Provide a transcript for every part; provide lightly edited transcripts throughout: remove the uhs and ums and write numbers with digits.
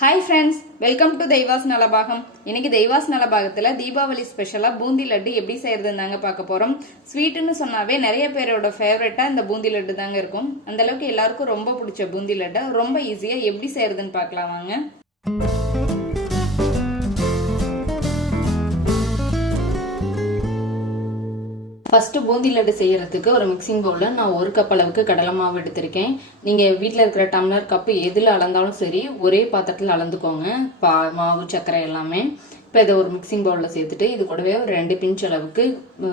Hi friends, welcome to Deiva's Nalabagam. இன்னைக்கு Deiva's Nalabagathila Deepavali ஸ்பெஷலா பூந்தி லட்டு எப்படி செய்யறதுன்னு பார்க்க போறோம். ஸ்வீட்னு சொன்னாவே நிறைய பேரோட ஃபேவரட்டா இந்த பூந்தி லட்டு தாங்க இருக்கும். அந்த அளவுக்கு எல்லாருக்கும் ரொம்ப பிடிச்ச பூந்தி லட்டு ரொம்ப ஈஸியா எப்படி செய்யறதுன்னு பார்க்கலாம் வாங்க. ஃபர்ஸ்ட் பூந்தி லட்டு செய்யறதுக்கு ஒரு மிக்சிங் பவுல்ல நான் 1 கப் அளவுக்கு கடலை மாவு எடுத்திருக்கேன். நீங்க வீட்டில் இருக்கிற டம்ளர் கப்பு எதுல அளந்தாலும் சரி ஒரே பாத்திரத்தில் அளந்துக்கோங்க. மாவு சர்க்கரை எல்லாமே. இப்போ இதை ஒரு மிக்சிங் பவுலில் சேர்த்துட்டு இது கூடவே ஒரு 2 பிஞ்ச் அளவுக்கு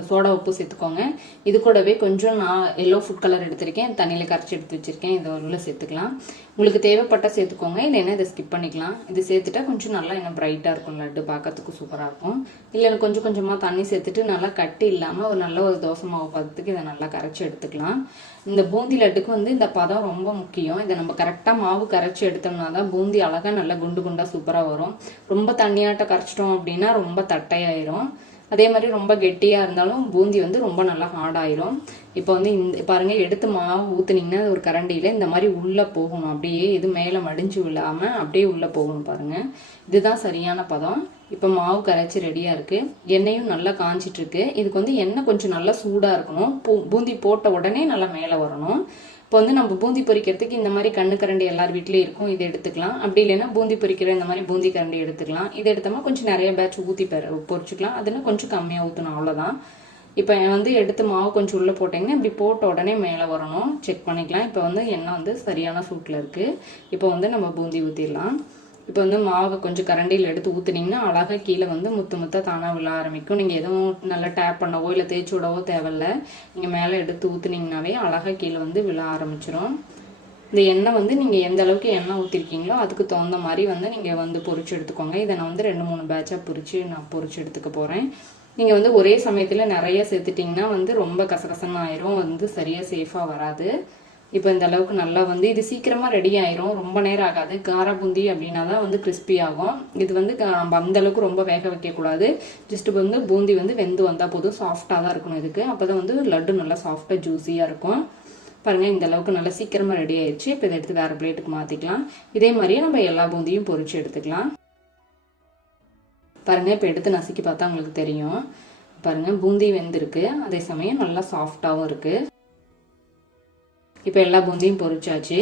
சோடா உப்பு சேர்த்துக்கோங்க. இது கூடவே கொஞ்சம் நான் எல்லோ ஃபுட் கலர் எடுத்திருக்கேன், தண்ணியில் கரைச்சி எடுத்து வச்சிருக்கேன். இதை உள்ள சேர்த்துக்கலாம். உங்களுக்கு தேவைப்பட்ட சேர்த்துக்கோங்க, இல்லைன்னா இதை ஸ்கிப் பண்ணிக்கலாம். இது சேர்த்துட்டா கொஞ்சம் நல்லா இன்னும் பிரைட்டாக இருக்கும், லட்டு பார்க்கறதுக்கு சூப்பராக இருக்கும். இல்லை கொஞ்சம் கொஞ்சமாக தண்ணி சேர்த்துட்டு நல்லா கட்டி இல்லாமல் ஒரு நல்ல ஒரு தோசை மாவு பதத்துக்கு இதை நல்லா கரைச்சி எடுத்துக்கலாம். இந்த பூந்தி லட்டுக்கு இந்த பதம் ரொம்ப முக்கியம். இதை நம்ம கரெக்டாக மாவு கரைச்சி எடுத்தோம்னா தான் பூந்தி அழகாக நல்லா குண்டு குண்டாக சூப்பராக வரும். ரொம்ப தண்ணியாட்ட கரைச்சிட்டோம் அப்படின்னா ரொம்ப தட்டையாயிரும். அதே மாதிரி ரொம்ப கெட்டியாக இருந்தாலும் பூந்தி ரொம்ப நல்லா ஹார்டாயிரும். இப்போ இந்த பாருங்க, எடுத்து மாவு ஊற்றுனீங்கன்னா ஒரு கரண்டியில் இந்த மாதிரி உள்ளே போகணும். அப்படியே இது மேலே மடிஞ்சு விழாமல் அப்படியே உள்ளே போகணும் பாருங்க. இதுதான் சரியான பதம். இப்போ மாவு கரைச்சி ரெடியாக இருக்குது. எண்ணெயும் நல்லா காஞ்சிட்ருக்கு. இதுக்கு எண்ணெய் கொஞ்சம் நல்லா சூடாக இருக்கணும். பூந்தி போட்ட உடனே நல்லா மேலே வரணும். இப்போ நம்ம பூந்தி பொரிக்கிறதுக்கு இந்த மாதிரி கண்ணு கரண்டி எல்லார் வீட்லேயும் இருக்கும், இதை எடுத்துக்கலாம். அப்படி இல்லைன்னா பூந்தி பொரிக்கிற இந்த மாதிரி பூந்தி கரண்டி எடுத்துக்கலாம். இதை எடுத்தோம்னா கொஞ்சம் நிறைய பேட்ச் ஊற்றி பொரிச்சுக்கலாம். அதுனா கொஞ்சம் கம்மியாக ஊற்றணும், அவ்வளோதான். இப்போ எடுத்து மாவு கொஞ்சம் உள்ளே போட்டிங்கன்னா இப்படி போட்ட உடனே மேலே வரணும். செக் பண்ணிக்கலாம். இப்போ எண்ணெய் சரியான சூட்டில் இருக்குது. இப்போ நம்ம பூந்தி ஊற்றிடலாம். இப்போ மாவை கொஞ்சம் கரண்டியில் எடுத்து ஊற்றுனீங்கன்னா அழகாக கீழே முத்து முத்தாக தானாக விழ ஆரம்பிக்கும். நீங்கள் எதுவும் நல்லா டேப் பண்ணவோ இல்லை தேய்ச்சி விடவோ தேவையில்லை. நீங்கள் மேலே எடுத்து ஊற்றுனீங்கன்னாவே அழகாக கீழே விழ ஆரம்பிச்சிடும். இந்த எண்ணெய் நீங்கள் எந்த அளவுக்கு எண்ணெய் ஊற்றிருக்கீங்களோ அதுக்கு தகுந்த மாதிரி நீங்கள் பொரிச்சு எடுத்துக்கோங்க. இதை நான் 2-3 பேட்சாக நான் பொரிச்சு எடுத்துக்க போகிறேன். நீங்கள் ஒரே சமயத்தில் நிறைய சேர்த்துட்டிங்கன்னா ரொம்ப கசகசன்னு ஆயிரும், சரியாக சேஃபாக வராது. இப்போ இந்த அளவுக்கு நல்லா இது சீக்கிரமாக ரெடி ஆயிரும், ரொம்ப நேரம் ஆகாது. கார பூந்தி அப்படின்னா தான் கிறிஸ்பி ஆகும். இது நம்ம அந்த அளவுக்கு ரொம்ப வேக வைக்கக்கூடாது. ஜஸ்ட் பூந்தி வெந்து வந்தால் போதும். சாஃப்டாக தான் இருக்கணும் இதுக்கு. அப்போ தான் லட்டு நல்லா சாஃப்டாக ஜூஸியாக இருக்கும். பாருங்கள், இந்த அளவுக்கு நல்லா சீக்கிரமாக ரெடி ஆயிடுச்சு. இப்போ இதை எடுத்து வேறு பிளேட்டுக்கு மாற்றிக்கலாம். இதே மாதிரியே நம்ம எல்லா பூந்தியும் பொரிச்சு எடுத்துக்கலாம். பாருங்கள், இப்போ எடுத்து நசுக்கி பார்த்தா உங்களுக்கு தெரியும். பாருங்கள், பூந்தி வெந்திருக்கு, அதே சமயம் நல்லா சாஃப்டாகவும் இருக்குது. இப்போ எல்லா பூந்தியும் பொரிச்சாச்சு.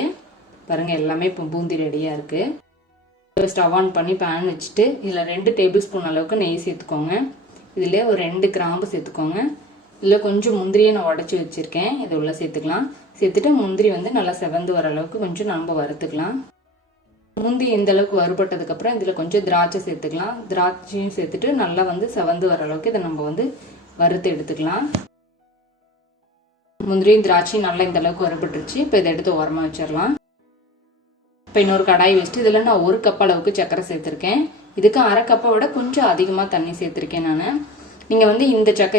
பாருங்கள், எல்லாமே இப்போ பூந்தி ரெடியாக இருக்குது. ஸ்டவ் ஆன் பண்ணி பேன் வச்சுட்டு இதில் 2 டேபிள் ஸ்பூன் அளவுக்கு நெய் சேர்த்துக்கோங்க. இதில் ஒரு 2 கிராம்பு சேர்த்துக்கோங்க. இதில் கொஞ்சம் முந்திரியை நான் உடச்சி வச்சுருக்கேன், இதை உள்ள சேர்த்துக்கலாம். சேர்த்துட்டு முந்திரி நல்லா செவந்து வர அளவுக்கு கொஞ்சம் நம்ம வறுத்துக்கலாம். முந்தி இந்த அளவுக்கு வறுபட்டதுக்கப்புறம் இதில் கொஞ்சம் திராட்சை சேர்த்துக்கலாம். திராட்சையும் சேர்த்துட்டு நல்லா செவந்து வர அளவுக்கு இதை நம்ம வறுத்து எடுத்துக்கலாம். முந்திரியும் திராட்சையும் நல்லா இந்த அளவுக்கு வறுபட்டுருச்சு. இப்போ இதை எடுத்து ஓரமாக வச்சிடலாம். இப்போ இன்னொரு கடாய் வச்சுட்டு இதில் நான் 1 கப் அளவுக்கு சர்க்கரை சேர்த்துருக்கேன். இதுக்கு 1/2 கப்பை விட கொஞ்சம் அதிகமாக தண்ணி சேர்த்துருக்கேன் நான். நீங்கள்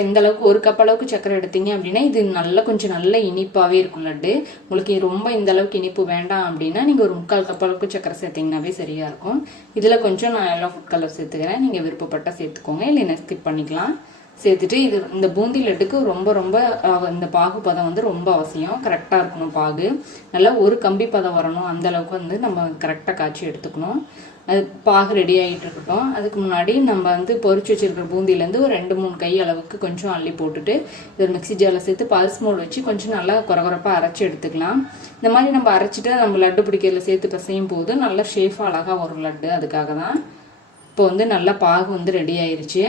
இந்த அளவுக்கு 1 கப் அளவுக்கு சர்க்கரை எடுத்தீங்க அப்படின்னா இது கொஞ்சம் நல்ல இனிப்பாகவே இருக்கும் லட்டு. உங்களுக்கு ரொம்ப இந்த அளவுக்கு இனிப்பு வேண்டாம் அப்படின்னா நீங்கள் ஒரு 3/4 கப் அளவுக்கு சர்க்கரை சேர்த்திங்கனாவே சரியாக இருக்கும். இதில் கொஞ்சம் நான் எல்லோ ஃபுட் கலர் சேர்த்துக்கிறேன். நீங்கள் விருப்பப்பட்டால் சேர்த்துக்கோங்க, இல்லைன்னா ஸ்கிப் பண்ணிக்கலாம். சேர்த்துட்டு இந்த பூந்தி லட்டுக்கு ரொம்ப இந்த பாகு பதம் ரொம்ப அவசியம். கரெக்டாக இருக்கணும் பாகு. நல்லா ஒரு கம்பி பதம் வரணும், அந்த அளவுக்கு நம்ம கரெக்டாக காய்ச்சி எடுத்துக்கணும். அது பாகு ரெடி ஆகிட்டு இருக்கட்டும். அதுக்கு முன்னாடி நம்ம பொரிச்சு வச்சிருக்கிற பூந்திலேருந்து ஒரு 2-3 கை அளவுக்கு கொஞ்சம் அள்ளி போட்டுட்டு இது ஒரு மிக்ஸி ஜாரில் சேர்த்து பல்ஸ் மோட் வச்சு கொஞ்சம் நல்லா குறகுறப்பாக அரைச்சி எடுத்துக்கலாம். இந்த மாதிரி நம்ம அரைச்சிட்டு நம்ம லட்டு பிடிக்கிறதுல சேர்த்து பிசையும் போது நல்லா ஷேஃபாக அழகாக வரும் லட்டு. அதுக்காக தான். இப்போ நல்லா பாகு ரெடி ஆயிடுச்சு.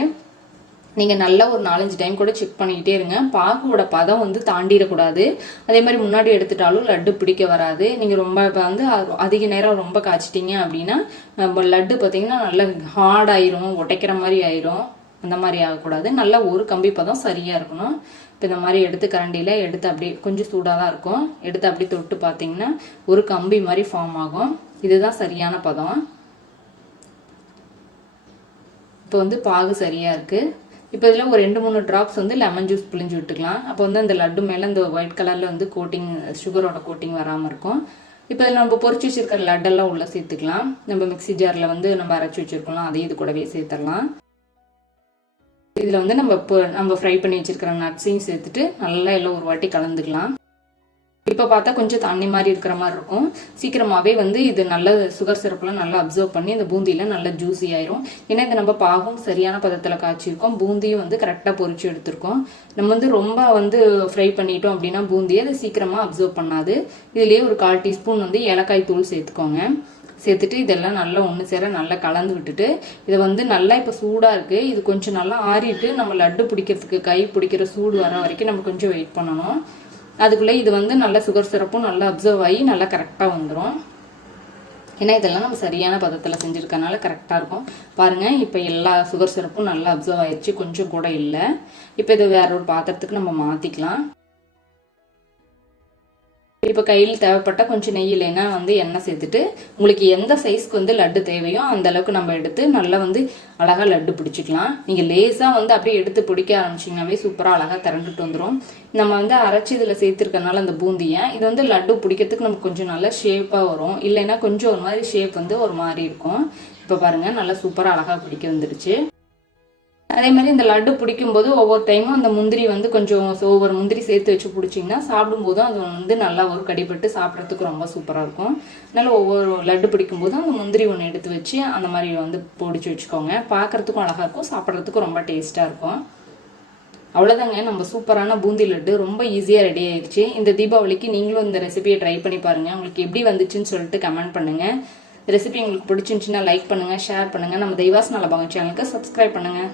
நீங்கள் நல்லா ஒரு 4-5 டைம் கூட செக் பண்ணிக்கிட்டே இருங்க. பாகோட பதம் தாண்டிடக்கூடாது. அதே மாதிரி முன்னாடி எடுத்துட்டாலும் லட்டு பிடிக்க வராது. நீங்கள் ரொம்ப இப்போ அதிக நேரம் ரொம்ப காய்ச்சிட்டிங்க அப்படின்னா நம்ம லட்டு பார்த்தீங்கன்னா நல்லா ஹார்ட் ஆயிரும், உடைக்கிற மாதிரி ஆயிரும். அந்த மாதிரி ஆகக்கூடாது. நல்லா ஒரு கம்பி பதம் சரியாக இருக்கணும். இப்போ இந்த மாதிரி எடுத்து கரண்டியில் எடுத்து அப்படியே கொஞ்சம் சூடாக தான் இருக்கும். எடுத்து அப்படி தொட்டு பார்த்தீங்கன்னா ஒரு கம்பி மாதிரி ஃபார்ம் ஆகும். இதுதான் சரியான பதம். இப்போ பாகு சரியாக இருக்குது. இப்போ இதில் ஒரு 2-3 ட்ராப்ஸ் லெமன் ஜூஸ் பிழிஞ்சு விட்டுக்கலாம். அப்போ அந்த லட்டு மேலே இந்த ஒயிட் கலரில் கோட்டிங், சுகரோட கோட்டிங் வராமல் இருக்கும். இப்போ இதில் நம்ம பொரிச்சு வச்சிருக்கிற லட்டெல்லாம் உள்ளே சேர்த்துக்கலாம். நம்ம மிக்ஸி ஜாரில் நம்ம அரைச்சி வச்சுருக்கலாம், அதையும் இது கூடவே சேர்த்துடலாம். இதில் நம்ம ஃப்ரை பண்ணி வச்சிருக்கிற நட்ஸையும் சேர்த்துட்டு நல்லா எல்லாம் ஒரு வாட்டி கலந்துக்கலாம். இப்போ பார்த்தா கொஞ்சம் தண்ணி மாதிரி இருக்கிற மாதிரி இருக்கும். சீக்கிரமாகவே வந்து இது நல்ல சுகர் சிரப்லாம் நல்லா அப்சர்வ் பண்ணி இந்த பூந்தியில் நல்ல ஜூஸி ஆயிரும். ஏன்னா இது நம்ம பாகும் சரியான பதத்தில் காய்ச்சிருக்கோம், பூந்தியும் வந்து கரெக்டாக பொரிச்சு எடுத்திருக்கோம். நம்ம வந்து ரொம்ப வந்து ஃப்ரை பண்ணிட்டோம் அப்படின்னா பூந்தியை அது சீக்கிரமாக அப்சர்வ் பண்ணாது. இதுலேயே ஒரு 1/4 டீஸ்பூன் வந்து ஏலக்காய் தூள் சேர்த்துக்கோங்க. சேர்த்துட்டு இதெல்லாம் நல்லா ஒன்று சேர நல்லா கலந்து விட்டுட்டு இதை வந்து நல்லா இப்போ சூடாக இருக்குது, இது கொஞ்சம் நல்லா ஆறிட்டு நம்ம லட்டு பிடிக்கிறதுக்கு கை பிடிக்கிற சூடு வர வரைக்கும் நம்ம கொஞ்சம் வெயிட் பண்ணணும். அதுக்குள்ளே இது வந்து நல்ல சுகர் சிரப்பும் நல்லா அப்சர்வ் ஆகி நல்லா கரெக்டாக வந்துடும். ஏன்னா இதெல்லாம் நம்ம சரியான பதத்தில் செஞ்சுருக்கனால கரெக்டாக இருக்கும். பாருங்கள், இப்போ எல்லா சுகர் சிரப்பும் நல்லா அப்சர்வ் ஆயிடுச்சு, கொஞ்சம் கூட இல்லை. இப்போ இது வேற ஒரு பாத்திரத்துக்கு நம்ம மாற்றிக்கலாம். இப்போ கையில் தேவைப்பட்ட கொஞ்சம் நெய் இல்லைன்னா வந்து எண்ணெய் சேர்த்துட்டு உங்களுக்கு எந்த சைஸ்க்கு வந்து லட்டு தேவையோ அந்த அளவுக்கு நம்ம எடுத்து நல்லா வந்து அழகாக லட்டு பிடிச்சிக்கலாம். நீங்கள் லேசாக வந்து அப்படியே எடுத்து பிடிக்க ஆரம்பிச்சிங்கனாவே சூப்பராக அழகாக திரண்டுட்டு வந்துடும். நம்ம வந்து அரைச்சி இதில் சேர்த்துருக்கனால அந்த பூந்தியை இது வந்து லட்டு பிடிக்கிறதுக்கு நமக்கு கொஞ்சம் நல்லா ஷேப்பாக வரும், இல்லைன்னா கொஞ்சம் ஒரு மாதிரி ஷேப் வந்து ஒரு மாதிரி இருக்கும். இப்போ பாருங்கள், நல்லா சூப்பராக அழகாக பிடிக்க வந்துடுச்சு. அதே மாதிரி இந்த லட்டு பிடிக்கும்போது ஒவ்வொரு டைமும் அந்த முந்திரி வந்து கொஞ்சம் ஒவ்வொரு முந்திரி சேர்த்து வச்சு பிடிச்சிங்கன்னா சாப்பிடும்போதும் அது வந்து நல்லா ஒரு கடிப்பட்டு சாப்பிட்றதுக்கு ரொம்ப சூப்பராக இருக்கும். அதனால ஒவ்வொரு லட்டு பிடிக்கும்போதும் அந்த முந்திரி ஒன்று எடுத்து வச்சு அந்த மாதிரி வந்து பிடிச்சி வச்சுக்கோங்க. பார்க்குறதுக்கும் அழகாக இருக்கும், சாப்பிட்றதுக்கும் ரொம்ப டேஸ்ட்டாக இருக்கும். அவ்வளோதாங்க, நம்ம சூப்பரான பூந்தி லட்டு ரொம்ப ஈஸியாக ரெடி ஆயிடுச்சு. இந்த தீபாவளிக்கு நீங்களும் இந்த ரெசிபியை ட்ரை பண்ணி பாருங்கள். உங்களுக்கு எப்படி வந்துச்சுன்னு சொல்லிட்டு கமெண்ட் பண்ணுங்கள். ரெசிபி உங்களுக்கு பிடிச்சிருந்துச்சுன்னா லைக் பண்ணுங்கள், ஷேர் பண்ணுங்கள். நம்ம தெய்வாஸ் நலபாகம் சேனலுக்கு சப்ஸ்கிரைப் பண்ணுங்கள்.